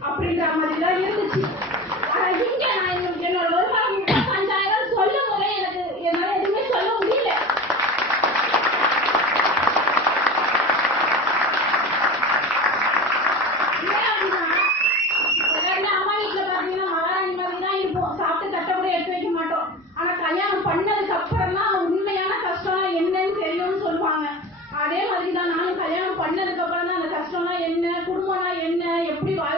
அப்படின்ற மாதிரி தான் இருந்துச்சு. ஆனா இங்க நான் என்ன- என்னோட வருமானம் முப்பத்தஞ்சாயிரம் சொல்லும் போதே எனக்கு என்னால எதுவுமே சொல்ல முடியல. ஏன் அப்படின்னா, அம்மா வீட்டுல பாத்தீங்கன்னா மகாராணி மாதிரி தான் இருப்போம். சாப்பிட்டு தட்டை கூட எடுத்து வைக்க மாட்டோம். ஆனா கல்யாணம் பண்ணதுக்கு அப்புறம் தான் உண்மையான கஷ்டம் என்னன்னு தெரியும்னு சொல்லுவாங்க. அதே மாதிரி தான் நானும் கல்யாணம் பண்ணதுக்கு அப்புறம் தான் அந்த கஷ்டம்னா என்ன குடும்பம்னா என்ன எப்படி வாழ்க்கையை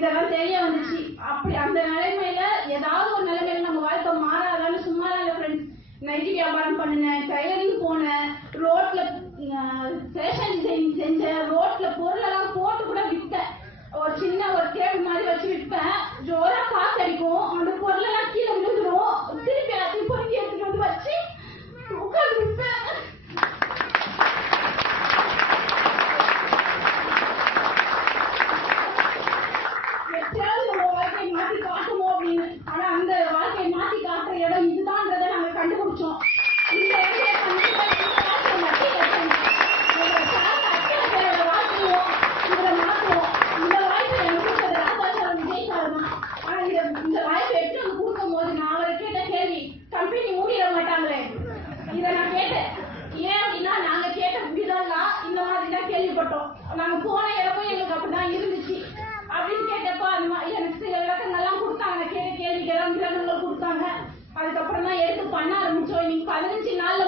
இதெல்லாம் தெரிய வந்துச்சு. அப்படி அந்த நிலைமையில ஏதாவது ஒரு நிலைமையில நம்ம வாழ்க்கை மாறாதான்னு சும்மா இல்ல ஃப்ரெண்ட்ஸ் நைட்டி வியாபாரம் பண்ணினேன் டைலரிங் போனேன் ரோட்ல ஃபேஷன் டிசைனிங் செஞ்சேன் ரோட்ல பொருளெல்லாம் போட்டு கூட விற்பேன் ஒரு சின்ன ஒரு டேபிள் மாதிரி வச்சு விற்பேன். ஜோரா காசு அடிக்கும். அந்த மாட்டோம். நாங்க போன இடமும் எங்களுக்கு அப்படிதான் இருந்துச்சு. அப்படின்னு கேட்டப்போ அது மாதிரி எனக்கு சில விளக்கங்கள்லாம் கொடுத்தாங்க. நான் கேட்ட கேள்விக்கெல்லாம் விளக்கங்கள் கொடுத்தாங்க. அதுக்கப்புறம் தான் எடுத்து பண்ண ஆரம்பிச்சோம். இன்னைக்கு பதினஞ்சு நாள்